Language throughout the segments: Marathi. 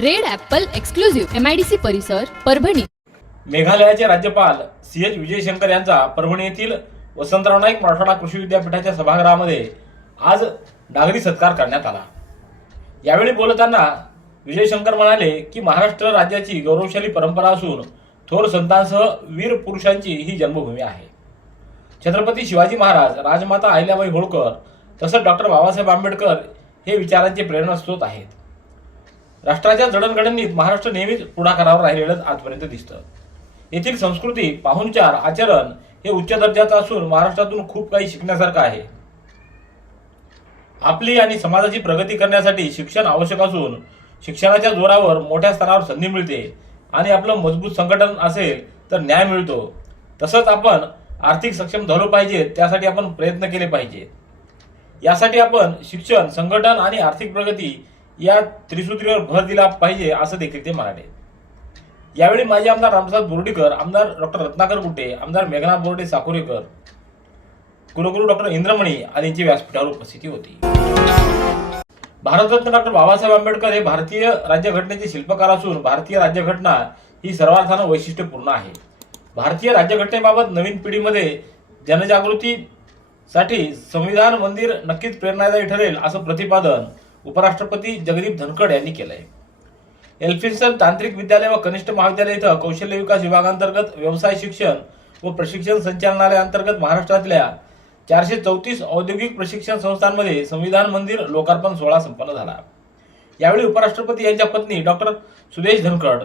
Red Apple exclusive MIDC परिसर परभणी. मेघालयाचे राज्यपाल सी एच विजयशंकर यांचा परभणी येथील वसंतराव नाईक मराठवाडा कृषी विद्यापीठाच्या सभागृहामध्ये आज नागरी सत्कार करण्यात आला. यावेळी बोलताना विजयशंकर म्हणाले की महाराष्ट्र राज्याची गौरवशाली परंपरा असून थोर संतांसह वीर पुरुषांची ही जन्मभूमी आहे. छत्रपती शिवाजी महाराज राजमाता अहिल्याबाई होळकर तसंच डॉक्टर बाबासाहेब आंबेडकर हे विचारांचे प्रेरणास्रोत आहेत. राष्ट्राच्या जडणघडणीत महाराष्ट्र नेहमीच पुढाकारावर राहिलेलंच आजपर्यंत दिसतं. येथील संस्कृती पाहुणचार आचरण हे उच्च दर्जाचं असून महाराष्ट्रातून खूप काही शिकण्यासारखं आहे. आपली आणि समाजाची प्रगती करण्यासाठी शिक्षण आवश्यक असून शिक्षणाच्या जोरावर मोठ्या स्तरावर संधी मिळते आणि आपलं मजबूत संघटन असेल तर न्याय मिळतो. तसंच आपण आर्थिक सक्षम झालो पाहिजे त्यासाठी आपण प्रयत्न केले पाहिजे. यासाठी आपण शिक्षण संघटन आणि आर्थिक प्रगती या त्रिसूत्रीवर भर दिला पाहिजे असं देखील ते म्हणाले. यावेळी माजी आमदार रामप्रसाद बोर्डीकर आमदार डॉक्टर रत्नाकर कुटे आमदार मेघना बोर्डे साकुरेकर कुलगुरू डॉक्टर इंद्रमणी आदींची व्यासपीठावर उपस्थिती होती. भारतरत्न डॉक्टर बाबासाहेब आंबेडकर हे भारतीय राज्यघटनेचे शिल्पकार असून भारतीय राज्यघटना ही सर्वार्थानं वैशिष्ट्यपूर्ण आहे. भारतीय राज्यघटनेबाबत नवीन पिढीमध्ये जनजागृतीसाठी संविधान मंदिर नक्कीच प्रेरणादायी ठरेल असं प्रतिपादन उपराष्ट्रपती जगदीप धनखड यांनी केलं आहे एल्फिन्सन तांत्रिक विद्यालय व कनिष्ठ महाविद्यालय इथं कौशल्य विकास विभागांतर्गत व्यवसाय शिक्षण व प्रशिक्षण संचालनालयाअंतर्गत महाराष्ट्रातल्या चारशे चौतीस औद्योगिक प्रशिक्षण संस्थांमध्ये संविधान मंदिर लोकार्पण सोहळा संपन्न झाला. यावेळी उपराष्ट्रपती यांच्या पत्नी डॉक्टर सुदेश धनखड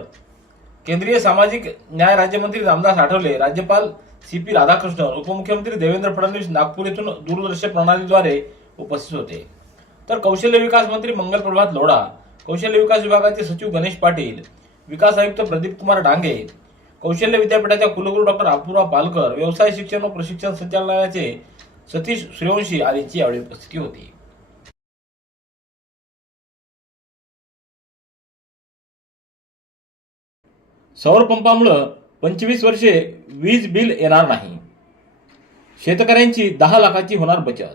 केंद्रीय सामाजिक न्याय राज्यमंत्री रामदास आठवले राज्यपाल सी पी राधाकृष्णन उपमुख्यमंत्री देवेंद्र फडणवीस नागपूर येथून दूरदृश्य प्रणालीद्वारे उपस्थित होते. तर कौशल्य विकास मंत्री मंगल प्रभात लोढा कौशल्य विकास विभागाचे सचिव गणेश पाटील विकास आयुक्त प्रदीप कुमार डांगे कौशल्य विद्यापीठाच्या कुलगुरू डॉक्टर अपूर्वा पालकर व्यवसाय शिक्षण व प्रशिक्षण संचालनालयाचे सतीश सूर्यवंशी आदींची यावेळी उपस्थिती होती. सौर पंपामुळं पंचवीस वर्षे वीज बिल येणार नाही. शेतकऱ्यांची दहा लाखाची होणार बचत.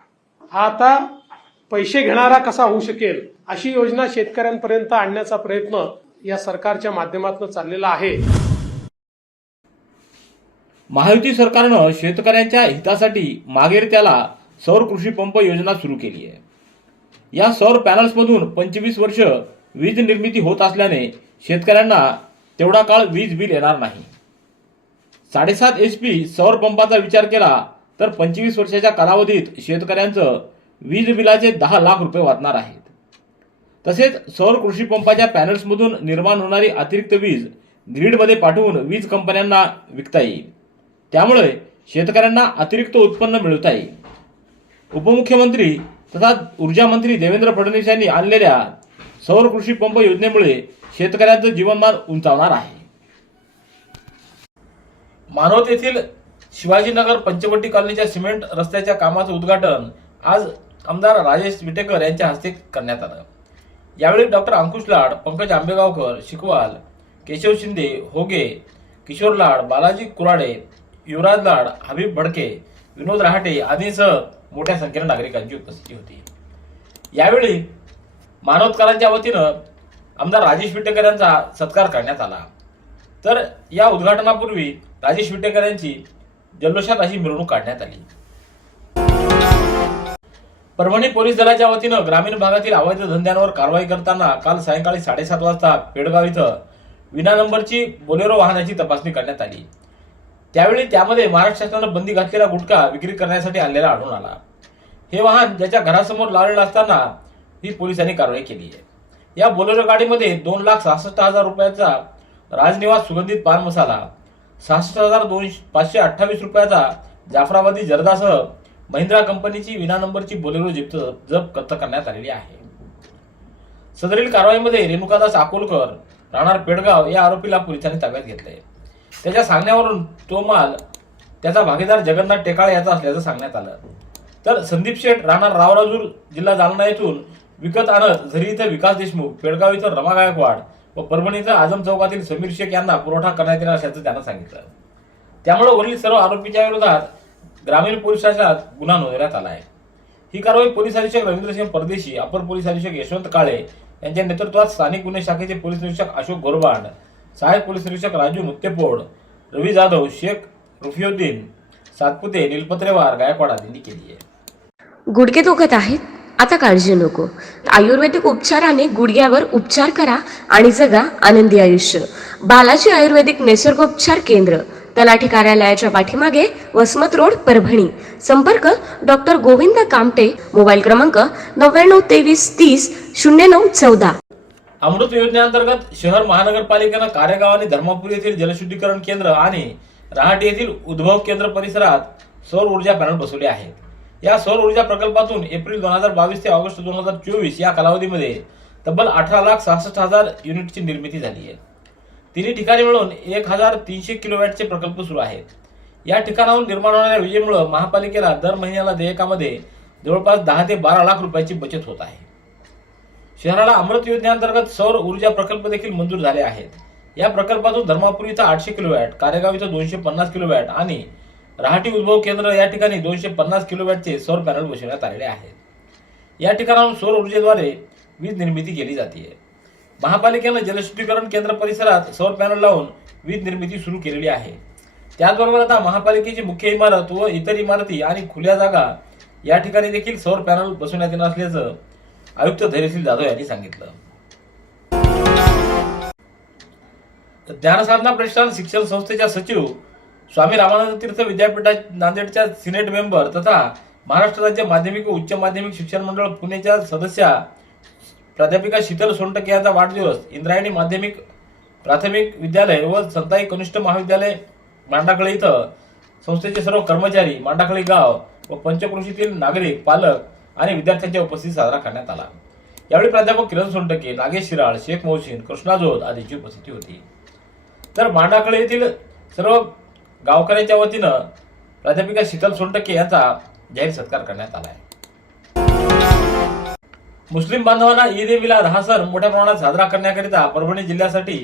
हा आता पैसे घेणारा कसा होऊ शकेल अशी योजना शेतकऱ्यांपर्यंत आणण्याचा प्रयत्न या सरकारच्या माध्यमातून चाललेला आहे. महायुती सरकारनं शेतकऱ्यांच्या हितासाठी मागेर त्याला सौर कृषी पंप योजना सुरू केली आहे. या सौर पॅनल्समधून पंचवीस वर्ष वीज निर्मिती होत असल्याने शेतकऱ्यांना तेवढा काळ वीज बिल येणार नाही. साडेसात एच पी सौर पंपाचा विचार केला तर पंचवीस वर्षाच्या कालावधीत शेतकऱ्यांचं वीज बिलाचे दहा लाख रुपये वाचणार आहेत. तसेच सौर कृषी पंपाच्या पॅनल्समधून निर्माण होणारी अतिरिक्त वीज ग्रीडमध्ये पाठवून वीज कंपन्यांना विकता येईल. त्यामुळे शेतकऱ्यांना अतिरिक्त उत्पन्न मिळवता येईल. उपमुख्यमंत्री तथा ऊर्जा मंत्री देवेंद्र फडणवीस यांनी आणलेल्या सौर कृषी पंप योजनेमुळे शेतकऱ्यांचं जीवनमान उंचावणार आहे. मानवत येथील शिवाजीनगर पंचवटी कॉलनीच्या सिमेंट रस्त्याच्या कामाचं उद्घाटन आज आमदार राजेश विटेकर यांच्या हस्ते करण्यात आलं. यावेळी डॉक्टर अंकुश लाड पंकज आंबेगावकर शिकवाल केशव शिंदे होगे किशोर लाड बालाजी कुराडे युवराज लाड हबीब भडके विनोद रहाटे आदींसह मोठ्या संख्येनं नागरिकांची उपस्थिती होती. यावेळी मानवतकरांच्या वतीनं आमदार राजेश विटेकर यांचा सत्कार करण्यात आला. तर या उद्घाटनापूर्वी राजेश विटेकर यांची जल्लोषात अशी मिरवणूक काढण्यात आली. परभणी पोलीस दलाच्या वतीनं ग्रामीण भागातील अवैध धंद्यांवर कारवाई करताना काल सायंकाळी साडेसात वाजता पेडगाव इथं विना नंबरची बोलेरो वाहनाची तपासणी करण्यात आली. त्यावेळी त्यामध्ये महाराष्ट्र शासनानं बंदी घातलेला गुटखा विक्री करण्यासाठी आणलेला आढळून आला. हे वाहन ज्याच्या घरासमोर लावलेलं असताना ही पोलिसांनी कारवाई केली आहे. या बोलेरो गाडीमध्ये दोन लाख सहासष्ट हजार रुपयाचा राजनिवास सुगंधित पान मसाला सहासष्ट हजार दोनशे पाचशे अठ्ठावीस रुपयाचा जाफराबादी जर्दासह महिंद्रा कंपनीची विना नंबरची बोलेरो जिप्त कत्त करण्यात आलेली आहे. सदरील कारवाईमध्ये रेणुकादास अकोलकर राहणार पेडगाव या आरोपीला पोलिसांनी ताब्यात घेतलंय. त्याच्या सांगण्यावरून तो माल त्याचा भागीदार जगन्नाथ टेकाळे याचा असल्याचं सांगण्यात आलं. तर संदीप शेठ राहणार रावराजूर जिल्हा जालना येथून विकत आणत झरी इथं विकास देशमुख पेडगाव इथं रमा गायकवाड व परभणीचा आझम चौकातील समीर शेख यांना पुरवठा करण्यात येणार असल्याचं त्यांना सांगितलं. त्यामुळे वरील सर्व आरोपीच्या विरोधात ग्रामीण पोलीस ठाण्यात गुन्हा नोंदवण्यात आला आहे. ही कारवाई पोलीस अधीक्षक रवींद्रसिंह परदेशी अपर पोलीस अधीक्षक यशवंत काळे यांच्या नेतृत्वात स्थानिक गुन्हे शाखेचे पोलीस निरीक्षक अशोक गोरबांड सहाय्यक पोलीस निरीक्षक राजू मुत्तेपोड रवी जाधव शेख रुफियुद्दीन सातपुते निलपत्रेवार गायकवाड आदींनी केली आहे. गुडघे दुखत आहेत? आता काळजी नको. आयुर्वेदिक उपचाराने गुडघ्यावर उपचार करा आणि जगा आनंदी आयुष्य. बालाजी आयुर्वेदिक निसर्गोपचार केंद्र तलाठी कार्यालयाच्या पाठीमागे वसमत रोड परभणी. संपर्क डॉक्टर गोविंद कामटे मोबाईल क्रमांक नव्याण्णव तेवीस तीस शून्य नऊ चौदा. अमृत योजनेअंतर्गत शहर महानगरपालिकेनं कारेगाव आणि धर्मापूर येथील जलशुद्धीकरण केंद्र आणि रहाटी येथील उद्भव केंद्र परिसरात सौर ऊर्जा पॅनल बसवले आहेत. या सौर ऊर्जा प्रकल्पातून एप्रिल दोन हजार बावीस ते ऑगस्ट दोन हजार चोवीस या कालावधीमध्ये तब्बल अठरा लाख सहासष्ट हजार युनिटची निर्मिती झाली आहे. तिन्ही ठिकाणी मिळून एक हजार तीनशे किलोवॅटचे प्रकल्प सुरू आहेत. या ठिकाणाहून निर्माण होणाऱ्या विजेमुळे महापालिकेला दर महिन्याला देयकामध्ये जवळपास दहा ते बारा लाख रुपयाची बचत होत आहे. शहराला अमृत योजनेअंतर्गत सौर ऊर्जा प्रकल्प देखील मंजूर झाले आहेत. या प्रकल्पातून धर्मापूर इथं आठशे किलोवॅट कारेगाव इथं दोनशे पन्नास किलोवॅट आणि रहाटी उद्भव केंद्र या ठिकाणी दोनशे पन्नास किलोवॅटचे सौर पॅनल बसवण्यात आलेले आहेत. या ठिकाणाहून सौर ऊर्जेद्वारे वीज निर्मिती केली जाते. महापालिकेनं जलशुद्धीकरण केंद्र परिसरात सौर पॅनल लावून वीज निर्मिती सुरू केलेली आहे. त्याचबरोबर आता महापालिकेची मुख्य इमारत व इतर इमारती आणि खुल्या जागा या ठिकाणी देखील सौर पॅनल बसवण्यात येणार असल्याचं आयुक्त धैर्यशील जाधव यांनी सांगितलं. ज्ञानसाधना प्रतिष्ठान शिक्षण संस्थेच्या सचिव स्वामी रामानंद तीर्थ विद्यापीठा नांदेडच्या सिनेट मेंबर तथा महाराष्ट्र राज्य माध्यमिक व उच्च माध्यमिक शिक्षण मंडळ पुणेच्या सदस्या प्राध्यापिका शीतल सोनटके यांचा वाढदिवस इंद्रायणी माध्यमिक प्राथमिक विद्यालय व संताई कनिष्ठ महाविद्यालय मांडाखळे इथं संस्थेचे सर्व कर्मचारी मांडाकळी गाव व पंचकृषीतील नागरिक पालक आणि विद्यार्थ्यांच्या उपस्थितीत साजरा करण्यात आला. यावेळी प्राध्यापक किरण सोनटके नागेश शिराळ शेख मोहसिन कृष्णा जोध आदींची उपस्थिती होती. तर मांडाकळे येथील सर्व गावकऱ्यांच्या वतीनं प्राध्यापिका शीतल सोलटके यांचा जाहीर सत्कार करण्यात आला आहे. मुस्लिम बांधवांना ईद ए मिलाद हा सण मोठ्या प्रमाणात साजरा करण्याकरिता परभणी जिल्ह्यासाठी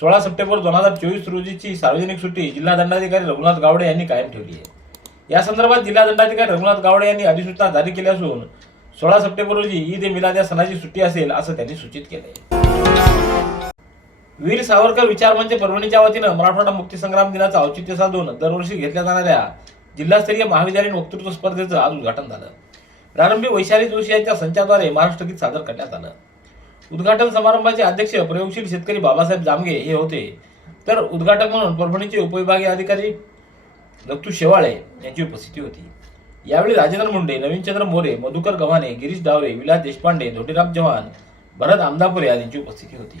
सोळा सप्टेंबर दोन हजार चोवीस रोजीची सार्वजनिक सुट्टी जिल्हा दंडाधिकारी रघुनाथ गावडे यांनी कायम ठेवली आहे. या संदर्भात जिल्हा दंडाधिकारी रघुनाथ गावडे यांनी अधिसूचना जारी केली असून सोळा सप्टेंबर रोजी ईद ए मिलाद या सणाची सुट्टी असेल असं त्यांनी सूचित केलंय. वीर सावरकर विचार मंच परभणीच्या वतीनं मराठवाडा मुक्तीसंग्राम दिनाचं औचित्य साधून दरवर्षी घेतल्या जाणाऱ्या जिल्हास्तरीय महाविद्यालयीन वक्तृत्व स्पर्धेचं आज उद्घाटन झालं. प्रारंभी वैशाली जोशी यांच्या संचाद्वारे महाराष्ट्र गीत सादर करण्यात आलं. उद्घाटन समारंभाचे अध्यक्ष प्रयोगशील शेतकरी बाबासाहेब जामगे हे होते. तर उद्घाटक म्हणून परभणीचे उपविभागीय अधिकारी दत्तू शेवाळे यांची उपस्थिती होती. यावेळी राजेंद्र मुंडे नवीनचंद्र मोरे मधुकर गव्हाणे गिरीश डावरे विलास देशपांडे धोटीराम चव्हाण भरत आमदापुरे आदींची उपस्थिती होती.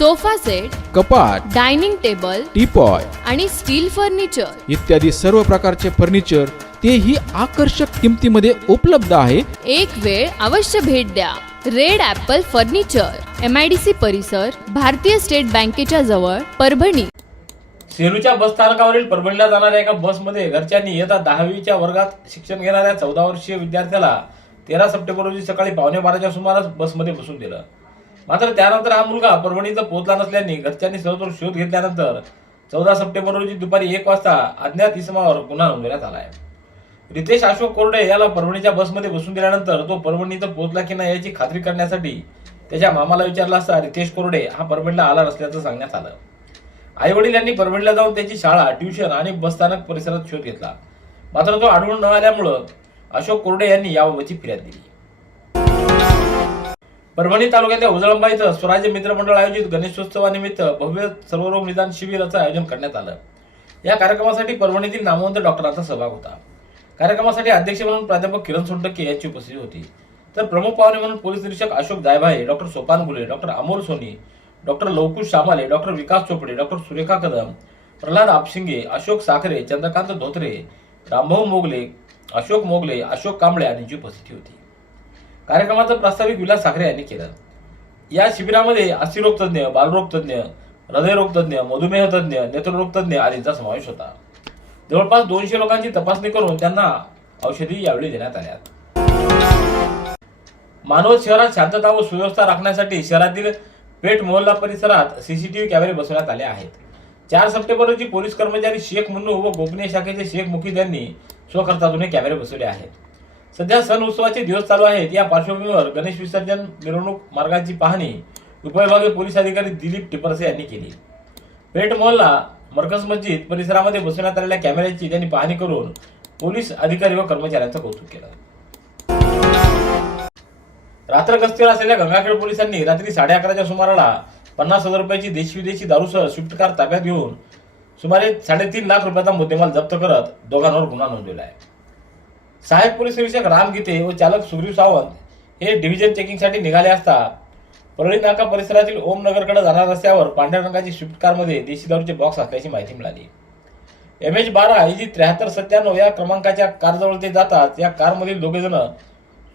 sofa set कपाट डायनिंग टेबल टीपॉय आणि स्टील फर्निचर. इत्यादी सर्व प्रकारचे फर्निचर तेही आकर्षक किमतीमध्ये उपलब्ध आहे. एक वेळ अवश्य भेट द्या. Red Apple furniture M I D C परिसर भारतीय स्टेट बँकेच्या जवळ परभणी. सेलूच्या बस स्थानकावरील परभणीला जाणाऱ्या एका बसमध्ये घरच्यांनी इयत्ता दहावीच्या वर्गात शिक्षण घेणाऱ्या चौदा वर्षीय विद्यार्थ्याला तेरा सप्टेंबर रोजी सकाळी पावणे बाराच्या सुमारास बसमध्ये बसून दिलं. मात्र त्यानंतर हा मुलगा परभणीचा पोहोचला नसल्याने घरच्यांनी सर्वत्र शोध घेतल्यानंतर चौदा सप्टेंबर रोजी दुपारी एक वाजता अज्ञात इसमावर गुन्हा नोंदवण्यात आला आहे. रितेश अशोक कोरडे याला परभणीच्या बसमध्ये बसून दिल्यानंतर तो परभणी पोहोचला की नाही याची खात्री करण्यासाठी त्याच्या मामाला विचारला असता रितेश कोरडे हा परभणीला आला नसल्याचं सांगण्यात आलं. आई वडील यांनी परभणीला जाऊन त्याची शाळा ट्युशन आणि बसस्थानक परिसरात शोध घेतला. मात्र तो आढळून न आल्यामुळं अशोक कोरडे यांनी याबाबतची फिर्याद दिली. परभणी तालुक्यातल्या उजळंबा इथं स्वराज्य मित्र मंडळ आयोजित गणेशोत्सवानिमित्त भव्य सर्वरोग निदान शिबिराचं आयोजन करण्यात आलं. या कार्यक्रमासाठी परभणीतील नामवंत डॉक्टरांचा सहभाग होता. कार्यक्रमासाठी अध्यक्ष म्हणून प्राध्यापक किरण सोनटक्के यांची उपस्थिती होती. तर प्रमुख पाहुणे म्हणून पोलीस निरीक्षक Ashok Jaybhaye doctor Sopan Gule doctor Amol Soni doctor Lavkush Shamale doctor Vikas Chopde doctor Surekha Kadam Pralhad Apshinge Ashok Sakhare Chandrakant Dhotre Rambhau Mogle Ashok Mogle Ashok Kamble यांची उपस्थिती होती. कार्यक्रमाचं प्रास्ताविक विलास साखरे यांनी केलं. या शिबिरामध्ये अस्थिरोग तज्ज्ञ बालरोग तज्ज्ञ हृदयरोग तज्ज्ञ मधुमेह तज्ज्ञ नेत्ररोग तज्ज्ञ आदींचा समावेश होता. जवळपास दोनशे लोकांची तपासणी करून त्यांना औषधी यावेळी देण्यात आल्या. मानवत शहरात शांतता व सुव्यवस्था राखण्यासाठी शहरातील पेठ मोहल्ला परिसरात सीसीटीव्ही कॅमेरे बसवण्यात आले आहेत. चार सप्टेंबर रोजी पोलीस कर्मचारी शेख मुन्नू व गोपनीय शाखेचे शेख मुखीद यांनी स्वखर्चातून हे कॅमेरे बसवले आहेत. सध्या सण उत्सवाचे दिवस चालू आहेत. या पार्श्वभूमीवर गणेश विसर्जन मिरवणूक मार्गाची पाहणी उपविभागीय पोलीस अधिकारी दिलीप टिपरसे यांनी केली. पेठ मोहल्ला मरकज मस्जिद परिसरामध्ये बसवण्यात आलेल्या कॅमेऱ्याची त्यांनी पाहणी करून पोलीस अधिकारी व कर्मचाऱ्यांचं कौतुक केलं. रात्र गस्तीवर असलेल्या गंगाखेड पोलिसांनी रात्री साडे अकराच्या सुमाराला पन्नास हजार रुपयाची देशी विदेशी दारूसह स्विफ्ट कार ताब्यात घेऊन सुमारे साडेतीन लाख रुपयाचा मुद्देमाल जप्त करत दोघांवर गुन्हा नोंदवला आहे. सहाय्यक पोलीस निरीक्षक राम गीते व चालक सुग्रीव सावंत हे डिव्हिजन चेकिंगसाठी निघाले असता परळी नाका परिसरातील ओमनगरकडे जाणाऱ्या रस्त्यावर पांढऱ्या रंगाची स्विफ्ट कारमध्ये देशी दारूचे बॉक्स असल्याची माहिती मिळाली. एम एच बारा ही जी त्र्याहत्तर सत्त्याण्णव या क्रमांकाच्या कारजवळ ते जाताच या कारमधील दोघेजण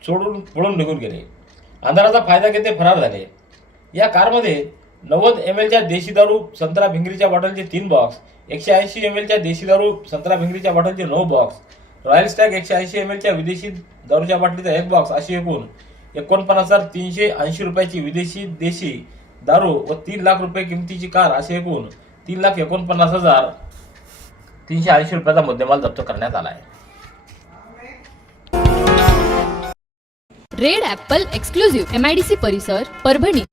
सोडून पळून निघून गेले. अंधाराचा फायदा घेत ते फरार झाले. या कारमध्ये नव्वद एम एलच्या देशी दारू संत्रा भिंगरीच्या बॉटलचे तीन बॉक्स एकशे ऐंशी एम एलच्या देशी दारू संत्रा भिंगरीच्या बॉटलचे नऊ बॉक्स रॉयल स्टॅग एकशे ऐंशी एम एलच्या विदेशी दारूच्या बाटलीचा एक बॉक्स अशी एकूण एकोणपन्नास हजार तीनशे ऐंशी रुपयाची विदेशी देशी दारू व तीन लाख रुपये किमतीची कार असे एकूण तीन लाख एकोणपन्नास हजार तीनशे ऐंशी रुपयाचा मुद्देमाल जप्त करण्यात आला आहे. Red Apple exclusive M I D C परिसर परभणी.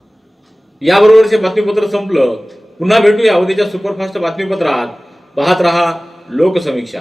याबरोबरचे बातमीपत्र संपलं. पुन्हा भेटूया उद्याच्या सुपरफास्ट बातमीपत्रात. पाहत रहा लोकसमीक्षा.